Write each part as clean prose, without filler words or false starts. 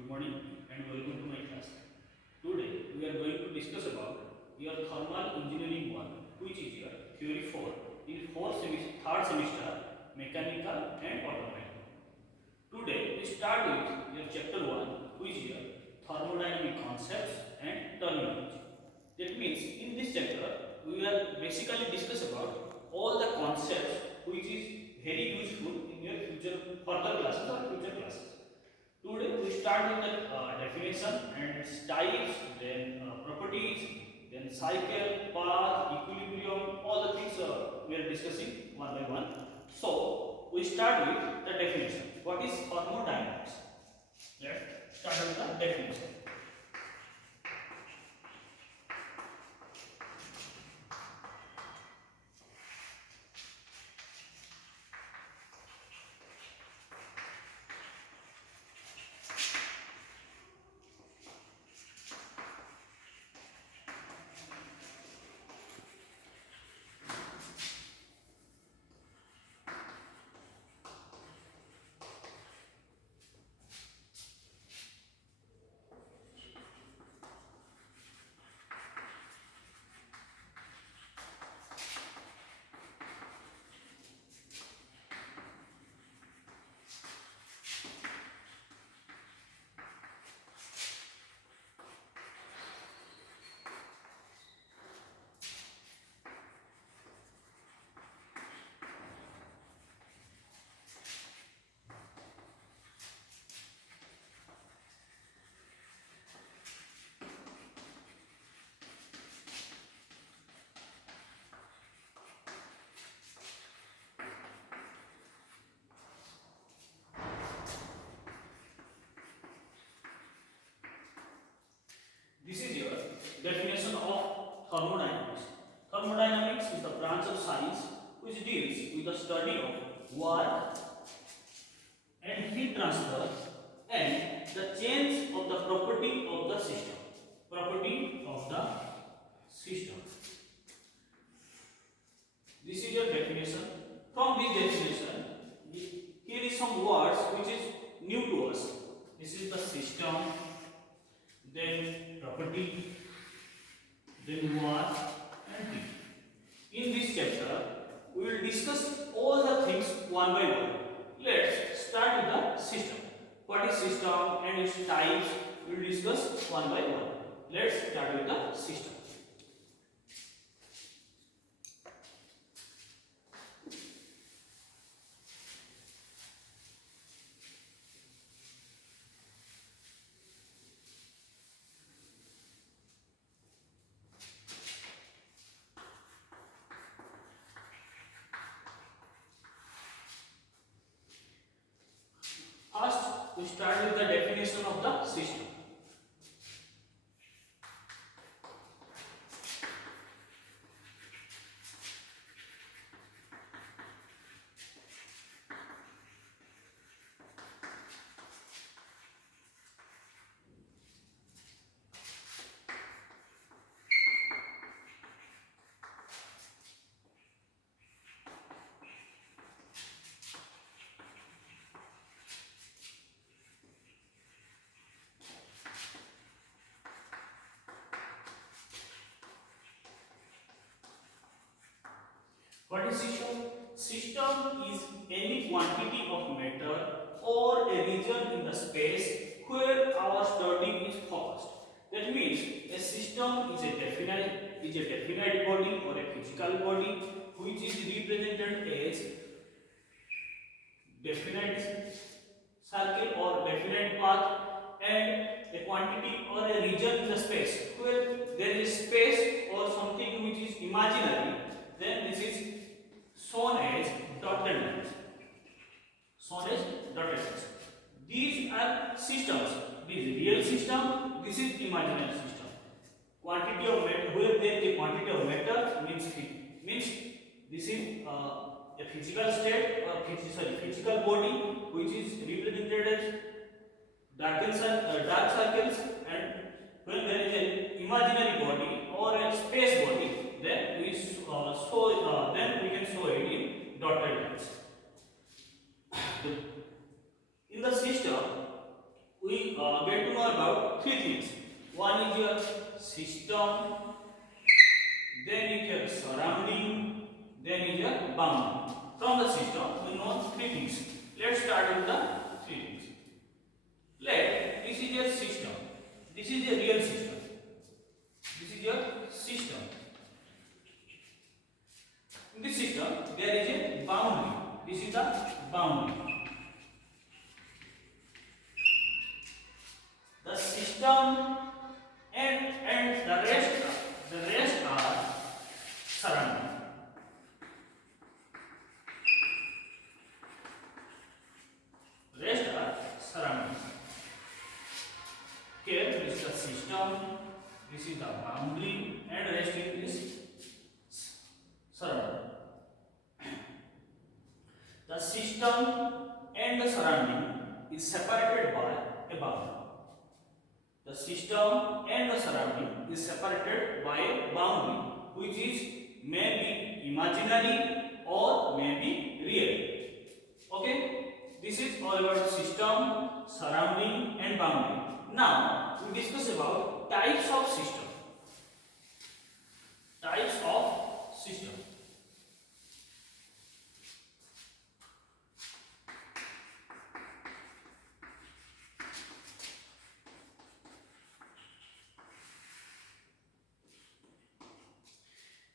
Good morning and welcome to my class. Today we are going to discuss about your thermal engineering 1, which is your theory 4 in third semester mechanical and automobile. Today we start with your chapter 1, which is your thermodynamic concepts and terminology. That means in this chapter we will basically discuss about all the concepts which is very useful in your future further classes or future classes. Today we start with the definition and its types, then properties, then cycle, path, equilibrium, all the things we are discussing one by one. So we start with the definition. What is thermodynamics? Let's start with the definition. This is your definition of thermodynamics. Thermodynamics is the branch of science which deals with the study of work and heat transfer and the change of the property of the system. Property of the system. This is your definition. From this definition, here is some words which is new to us. This is the system, then property, then work and heat. In this chapter, we will discuss all the things one by one. Let's start with the system. What is system and its types? We will discuss one by one. Let's start with the system. First, we start with the definition of the system. What is system? System is any quantity of matter or a region in the space where our study is focused. That means a system is a definite body or a physical body which is represented as definite circle or definite path and a quantity or a region in the space where there is space or something which is imaginary, then this is shown as dotted lines. Shown as dotted lines. These are systems. This is real system. This is imaginary system. Quantity of matter. Where there is a quantity of matter means this is a physical state or physical body which is represented as dark circles, and when there is an imaginary body or a space body, then we can show it in dotted lines. In the system, we we get to know about three things. One is your system, then is your surrounding, then is your boundary. From the system, we know three things. Let's start with the three things. This is your system. This is a real system. This is your system. In this system, there is a boundary. This is the boundary. The system and the rest are surrounding. Rest are surrounding. Here this is the system, this is the boundary, and rest is surrounding. The system and the surrounding is separated by a boundary. The system and the surrounding is separated by a boundary, which is maybe imaginary or maybe real. Okay, this is all about system, surrounding, and boundary. Now we discuss about types of system. Types of system.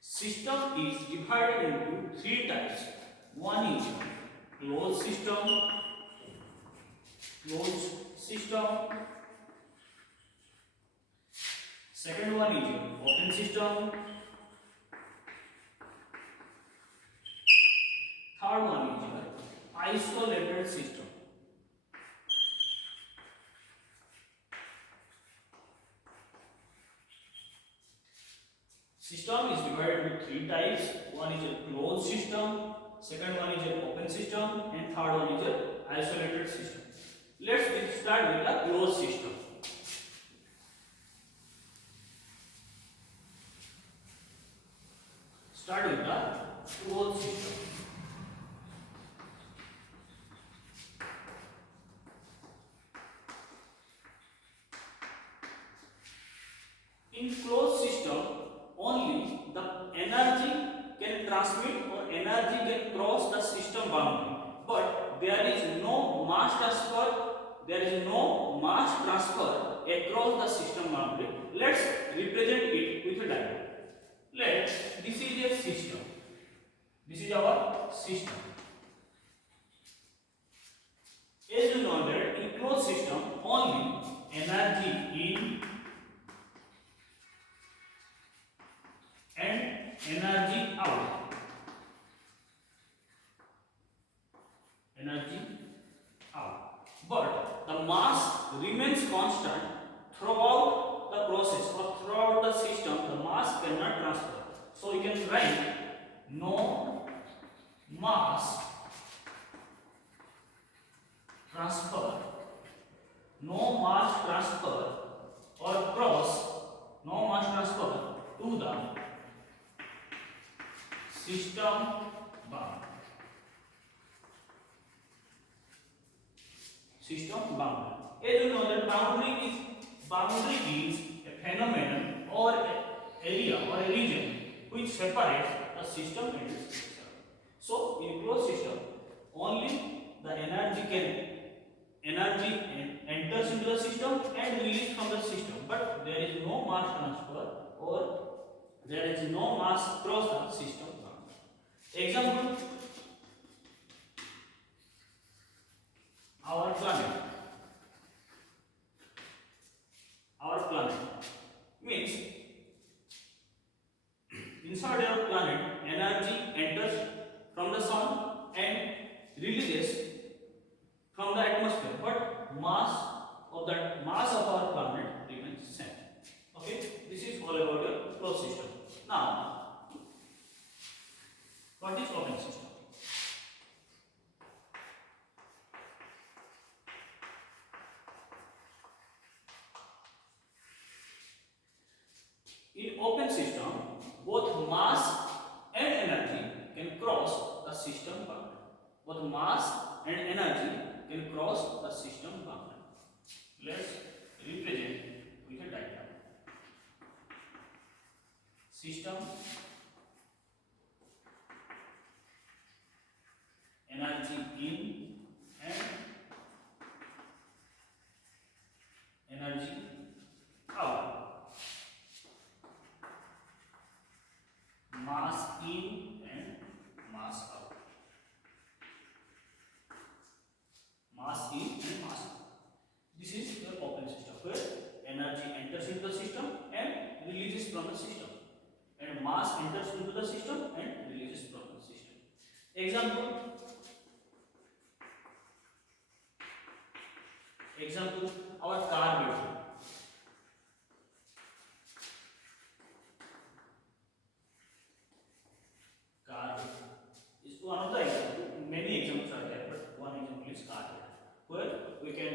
System is divided into three types. One is closed system, second one is open system, third one is isolated system. System is divided into three types. One is a closed system, second one is an open system, and third one is an isolated system. Let's start with the closed system. Start with the closed system. In closed system, only the energy can transmit or energy can cross the system boundary, but there is no mass transfer. There is no mass transfer across the system boundary. Let's represent it with a diagram. This is a system. This is our system. As you know that in closed system, only energy in and energy out. Energy out. But the mass remains constant throughout the process or throughout the system. The mass cannot transfer. So you can write no mass transfer. No mass transfer or cross. No mass transfer to the system boundary. System boundary. As you know that boundary is a phenomenon or an area or a region which separates the system and its system. So in closed system, only the energy enters into the system and released from the system, but there is no mass transfer or there is no mass across the system boundary. Example, our planet. Our planet means inside our planet energy enters from the sun and releases from the atmosphere, but mass of our planet remains same. Okay, this is all about your closed system. Now, what is open system? In open system, both mass and energy can cross the system boundary. Both mass and energy can cross the system boundary. from the system, and mass enters into the system and releases from the system. Example, our car battery. Car is one of the examples. Many examples are there, but one example is car where we can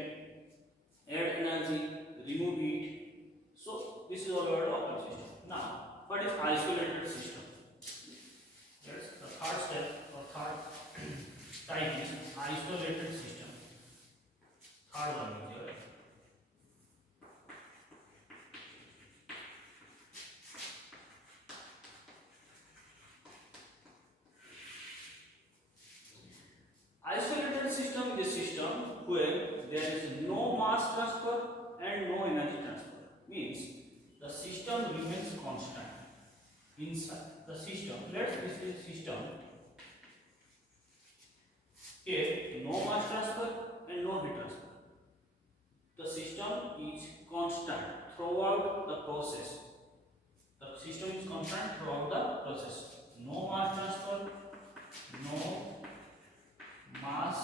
add energy, remove heat. So this is all about open system. Now, what is isolated system? That's the third step or third type is isolated system. Third one is here. Isolated system is a system where there is no mass transfer and no energy transfer. Means the system remains constant inside the system. Let's this is system. Here no mass transfer and no heat transfer. The system is constant throughout the process. The system is constant throughout the process. No mass transfer, no mass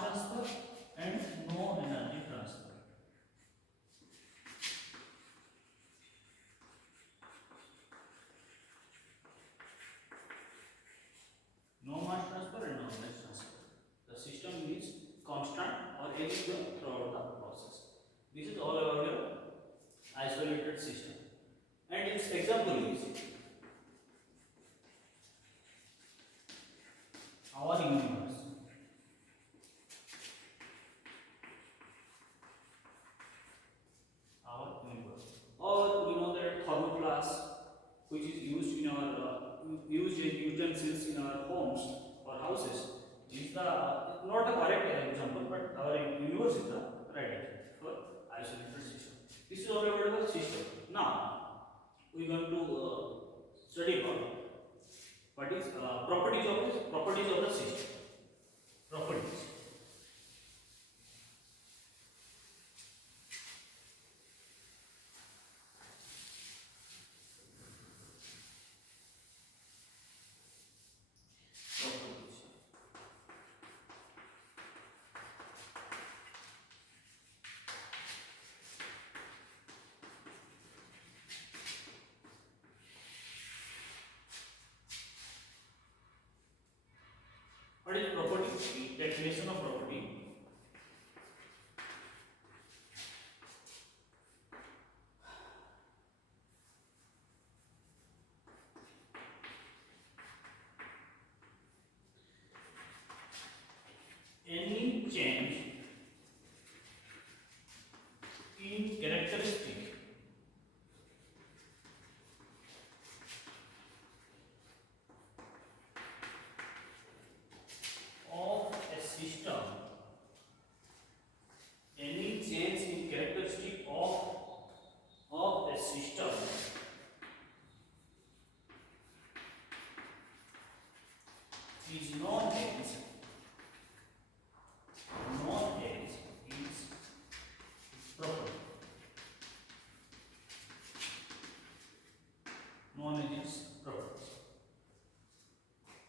transfer and no energy transfer. No mass transfer and no energy transfer. The system is constant or existent throughout the process. This is all about your isolated system. And its example is our universe. Or we know that thermoflask, which is used in our used in utensils in our homes or houses, is the not a correct example, but our universe is the right example for isolated system. This is all about the system. Now we are going to study about what is properties of the system. Properties. What is property? Definition of property. Any change in characteristic of a system, any change in characteristic of a system is known as property. Known as its property.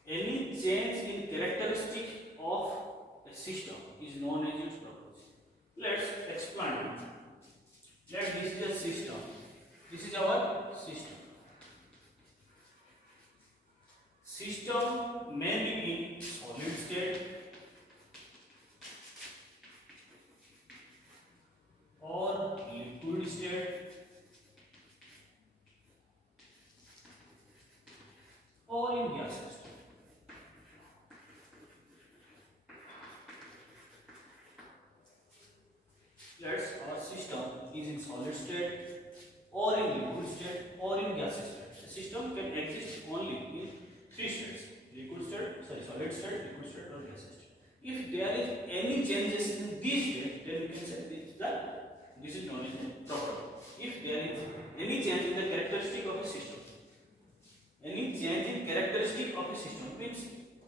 Any change in characteristic of a system is known as its property. Let's expand it. This is a system. This is our system. System may be in solid state or liquid state or in gas state. Our system is in solid state or in liquid state or in gas state. The system can exist only in three states: solid state, liquid state, or gas state. If there is any changes in these states, then we can say this is known as a property. If there is any change in the characteristic of a system, means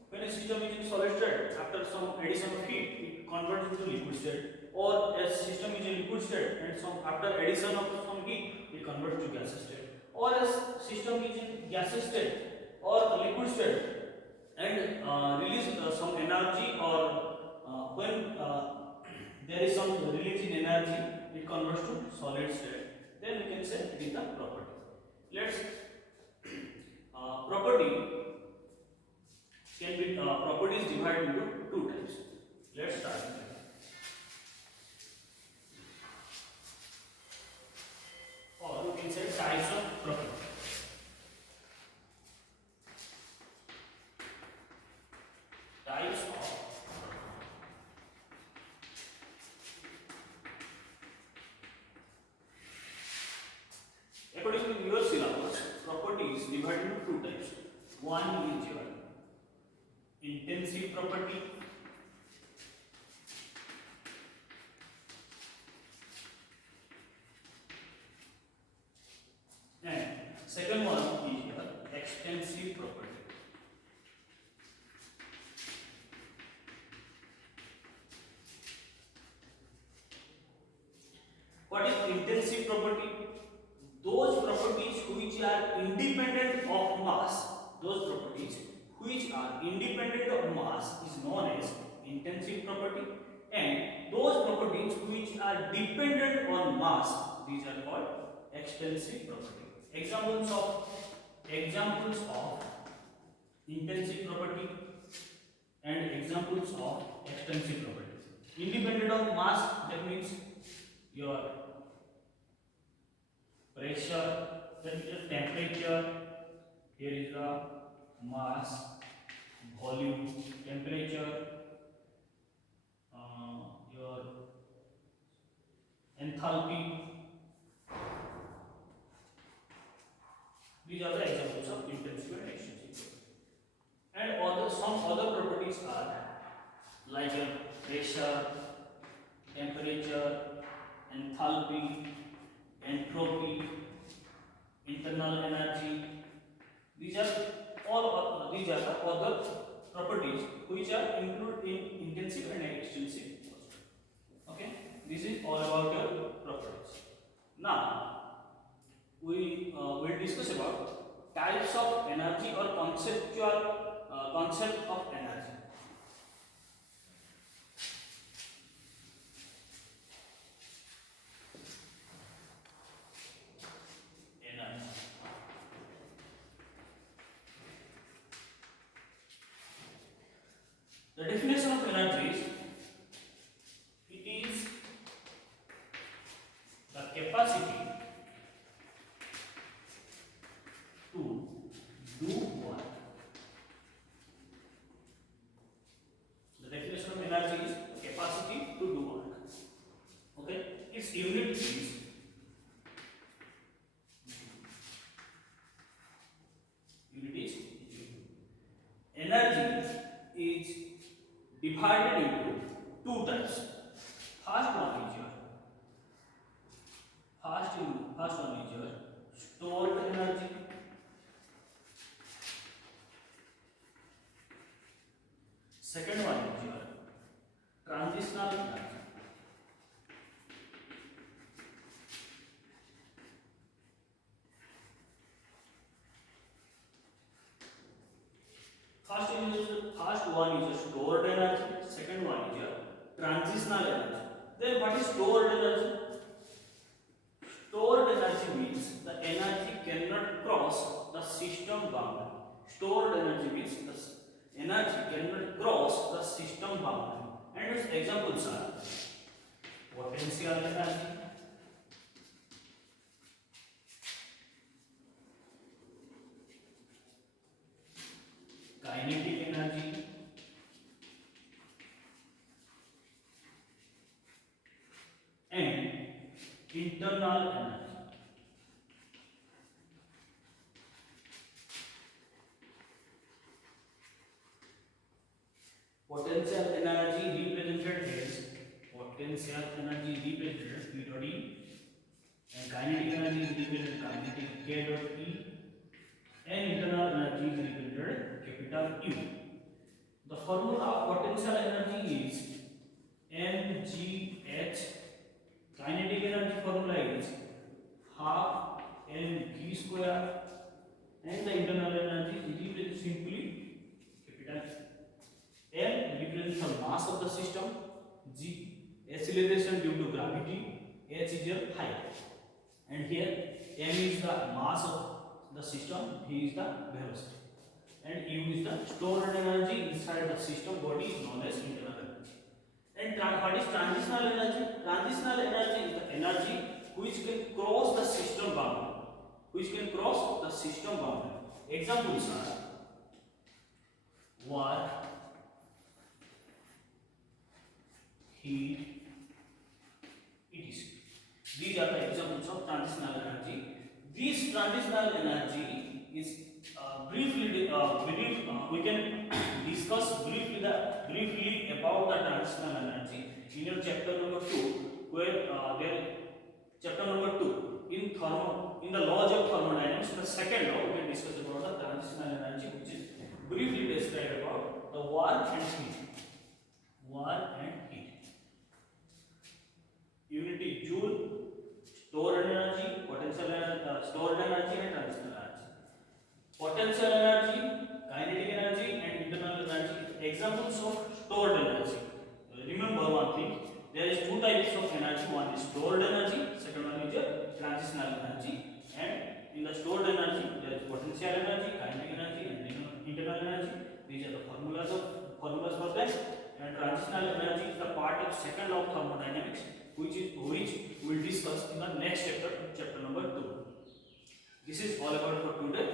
when a system is in solid state, after some addition of heat, it converts into liquid state or a system is in liquid state and some after addition of some heat it converts to gaseous state, or a system is in gaseous state or liquid state and release some energy, or when there is some release in energy it converts to solid state, then we can say it is the property. Let's property can be properties divided into two types. Let's start with that. Or you can say types of property. Types of according to your syllabus, property is divided into two types. One is your intensive property and second one is your extensive property. What is intensive property? Those properties which are independent of mass, those properties which are independent of mass is known as intensive property, and those properties which are dependent on mass, these are called extensive property. Examples of intensive property and examples of extensive property. Independent of mass, that means your pressure, then the temperature, here is the mass, volume, temperature, your enthalpy. These are the examples of intensive and extensive. And some other properties are like your pressure, temperature, enthalpy, entropy, internal energy. These are the other properties which are included in intensive and extensive. Okay, this is all about your properties. Now we will discuss about types of energy or concept of energy. The definition of energy is, it is the capacity to do work. The definition of energy is capacity to do work. Okay, its unit is energy is divided into two types. First one is your stored energy. Second one is your transitional energy. First one is your stored energy. Second one is your transitional energy. Then what is stored energy? Stored energy means the energy cannot cross the system boundary. Stored energy means the energy cannot cross the system boundary. And its examples are potential energy, kinetic energy, and internal energy. Potential energy represented as P dot E, and kinetic energy is represented kinetic K dot E, and internal energy is represented capital U. The formula of potential energy is mgh G. Acceleration due to gravity. H is your height. And here m is the mass of the system, v is the velocity, and u is the stored energy inside the system body is known as internal energy. And what is transitional energy? Transitional energy is the energy which can cross the system boundary. Which can cross the system boundary. Examples are work, heat, etc. These are the examples of transitional energy. This transitional energy is we can discuss briefly about the transitional energy in your chapter number 2, where chapter number 2 in the laws of thermodynamics, the second law we can discuss about the transitional energy, which is briefly described about the work and heat. Work and heat. Unity joule, stored energy, potential energy, stored energy and transitional energy. Potential energy, kinetic energy and internal energy. Examples of stored energy. Remember one thing, there is two types of energy. One is stored energy, second one is transitional energy. And in the stored energy, there is potential energy, kinetic energy and internal energy. These are the formulas for that. And transitional energy is the part of second law of thermodynamics, which we will discuss in the next chapter, chapter number 2. This is all about for today.